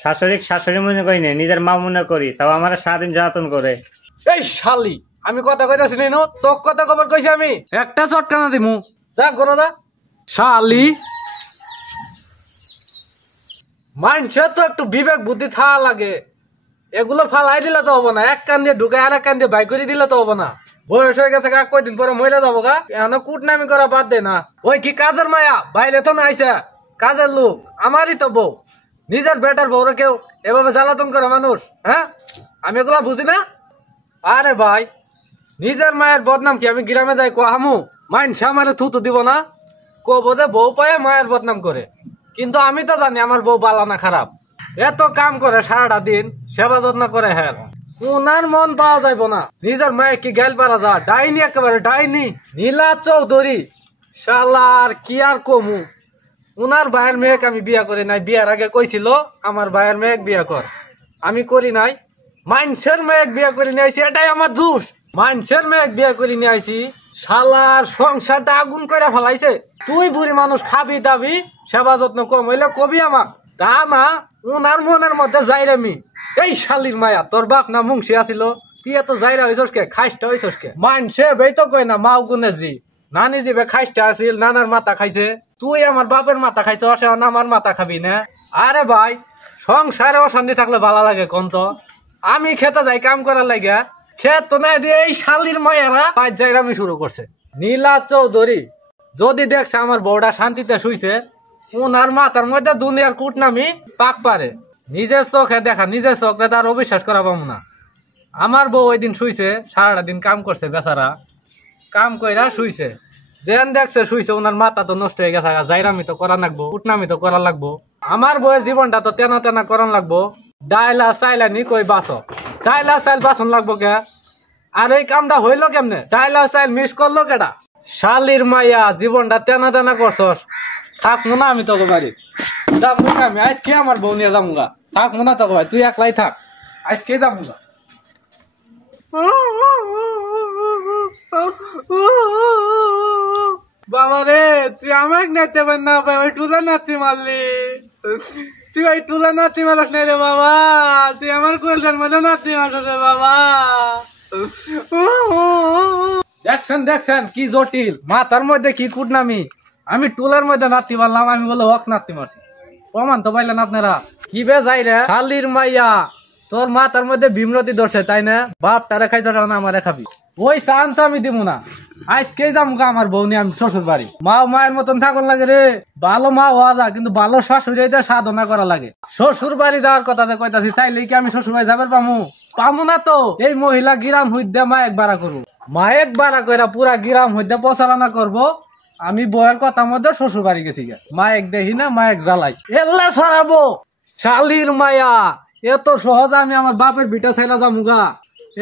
শাশুড়ি শাশুড়ি মনে করি না, নিজের মা মনে করি, তাও আমার সারাদিন জ্বালাতন করে। এই শালি, আমি কথা কইতাছি নো, তোর কথা খবর কইছি আমি একটা চটকানা দিমু। যা গরদা শালি, মানুষের তো একটু বিবেক বুদ্ধি থাকা লাগে। এগুলো ফালাই দিলে তো হবো না, এক কান দিয়ে ঢুকে আর এক কান দিয়ে বাই করে দিলে তো হবো না। বয়স হয়ে গেছে, কয়দিন পরে মহিলা যাবো গা, এখন কুটনামি করা বাদ দে না। ওই কি কাজের মায়া, বাইরে তো না আইসা কাজের লোক, আমারই তো বউ। নিজের বেটার বউরে কেউ এভাবে জ্বালাতন করে মানুষ? হ্যাঁ, আমি এগুলা বুঝি না। আরে ভাই, নিজের মায়ের বদনাম কি আমি গ্রামে যাই কোহামু? মাইনসে আমার থুতু দিব না, কবো যে বউ পায়ে মায়ের বদনাম করে। কিন্তু আমি তো জানি আমার বউ বালা না খারাপ। এত কাম করে সারাটা দিন, সেবা যত্ন করে, হ্যাঁ ওনার মন পাওয়া যাইব না। নিজের মায়ে কি গেল পারা যা, ডাইনি একেবারে ডাইনি। নীলা চৌধুরী শালার কি আর কমু। উনার ভাইয়ের মেয়েকে আমি বিয়া করি নাই, বিয়ার আগে কইছিল আমার ভাইয়ের মেয়েক বিয়া কর, আমি করি নাই। মাইনসের মেয়েক বিয়া করে নিয়ে আইসি, এটাই আমার দোষ। মাইনসের মেয়েক বিয়া করে নিয়ে আইসি, শালার সংসারটা আগুন করে ফেলাইছে। তুই বুড়ি মানুষ খাবি দাবি, সেবা যত্ন কম হইলে কবি আমাক, তা না উনার মনের মধ্যে যাইরামি। এই শালির মায়া, তোর বাপ না মুংসি আসিল, তুই এত যাইরা হইছস কে, খাইসটা হইছস কে? মাইনসে বেই তো কই না মাও গুনে জি, নানি জিবে খাইসটা আসিল, নানার মাথা খাইছে। তুই আমার বাপের মাথা খাইছ, এখন আমার মাথা খাবি না? আরে ভাই, সংসারে অশান্তি থাকলে ভালো লাগে কোন তো? আমি খেতে যাই কাম করার লাগে, খেত তো নাই দিয়ে এই শালির মায়েরা পাঁচ জায়গা আমি শুরু করছে। নীলা চৌধুরী যদি দেখছে আমার বউটা শান্তিতে শুইছে, উনার মাথার মধ্যে দুনিয়ার কুটনামি পাক পারে। নিজের চোখে দেখা, নিজের চোখে তার অবিশ্বাস করা পাবো না। আমার বউ ওই দিন শুইছে, সারাটা দিন কাম করছে বেচারা, কাম কইরা শুইছে। যেন দেখছে শুইছে, ওনার মাথা তো নষ্ট হয়ে গেছে, জাইরামি তো করা লাগবো, কুটনামি তো করা লাগবো। আমার বউয়ের জীবনটা তো তেনা তেনা করান লাগবো। ডাইলা চাইলা নি কই বাসো, ডাইলা চাইল বাসন লাগবো কে? আর এই কামটা হইলো কেমনে? ডাইলা চাইল মিস করলো কেটা? শালির মাইয়া, জীবনটা তেনা তেনা করছস। থাকবো না আমি তোকে বাড়ি, যাবো না আমি আজকে, আমার বউ নিয়ে যাবো গা। থাকবো না তোকে ভাই, তুই একলাই থাক, আজকে যাবো গা। বাবা রে, তুই আমাকে নাচতে পার না ভাই, ওই টুলা নাচি মারলি। তুই ওই টুলা নাচি মারস না রে বাবা, তুই আমার কোয়েলটার মধ্যে নাচি মারস রে বাবা। দেখছেন দেখছেন কি জটিল, মাথার মধ্যে কি কুটনামি। আমি টুলার মধ্যে নাচতে পারলাম, আমি বলে হক নাচতে মারছি। প্রমাণ তো পাইলেন আপনারা। কি বে যাই রে শালির মাইয়া, তোর মাথার মধ্যে ভীমরতি ধরছে তাই না? বাপ তারা খাইছ না, আমারে খাবি। ওই চান্স আমি দিব না, আজকে যাবো আমার বউ নিয়ে আমি শ্বশুর বাড়ি। মা মায়ের মতন থাকুন লাগে রে, ভালো মা হওয়া যা, কিন্তু ভালো শাশুড়ি সাধনা করা লাগে। শ্বশুর বাড়ি যাওয়ার কথা যে কইতাছি, চাইলে কি আমি শ্বশুর বাড়ি যাবার পামু? পামু না তো। এই মহিলা গিরাম হইতে মায়েক বাড়া করবো, মায়েক বাড়া কইরা পুরা গিরাম হইতে প্রচারণা করবো। আমি বউয়ের কথা মধ্যে শ্বশুর বাড়ি গেছি, মায়েক দেখি না, মায়েক জ্বালাই এল্লা ছড়াবো। শালির মায়া, এত সহজ আমি আমার বাপের বিটা ছাইলা যামুগা?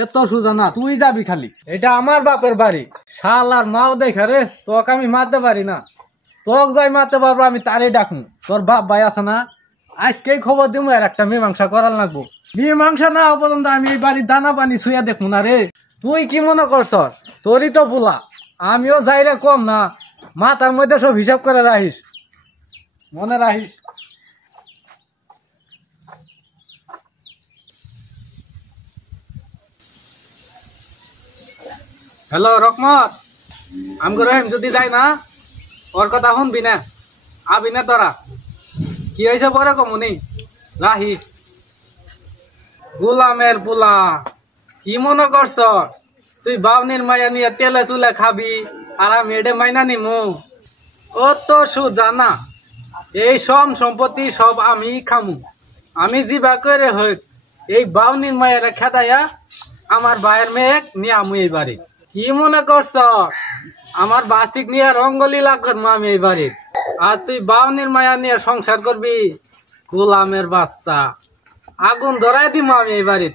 এত সোজা না, তুই যাবি খালি। এটা আমার বাপের বাড়ি, শালার মাও দেখা রে, তোকে আমি মারতে পারি না। তোকে যাই মারতে পারবো আমি তারই ডাকমু। তোর বাপ ভাই আছে না, আজকেই খবর দিব, আর একটা মীমাংসা করার লাগবো। মীমাংসা না পর্যন্ত আমি এই বাড়ির দানা পানি ছুঁয়া দেখবো না রে। তুই কি মনে করছ তোরই তো বুলা, আমিও যাই রে কম না। মাথার মধ্যে সব হিসাব করে রাখিস, মনে রাখিস। হ্যালো রকমত, আমি রহিম যদি যাই না, ওর কথা শুনবি না, আবি না তোরা। কি হয়েছে পরে কমুনি রাহি। গোলামের পোলা, কি মনে করছ তুই বাউনির মায়া নিয়ে তেলে চুলে খাবি, আর আমি এডে মাইনা নিমু? ও তো সুজানা, এই সব সম্পত্তি সব আমি খামু। আমি জিবা করে হই এই বাউনির মায়েরা খেদাইয়া আমার ভাইয়ের মেয়ে নিয়ে আমু এই বাড়ি। কি মনে করছ আমার বাস্তিক নিয়ে রঙ্গলীলা করবো আমি এই বাড়ির, আর তুই বাউনির মায়া নিয়ে সংসার করবি? গোলামের বাচ্চা, আগুন ধরাই দিব আমি এই বাড়ির।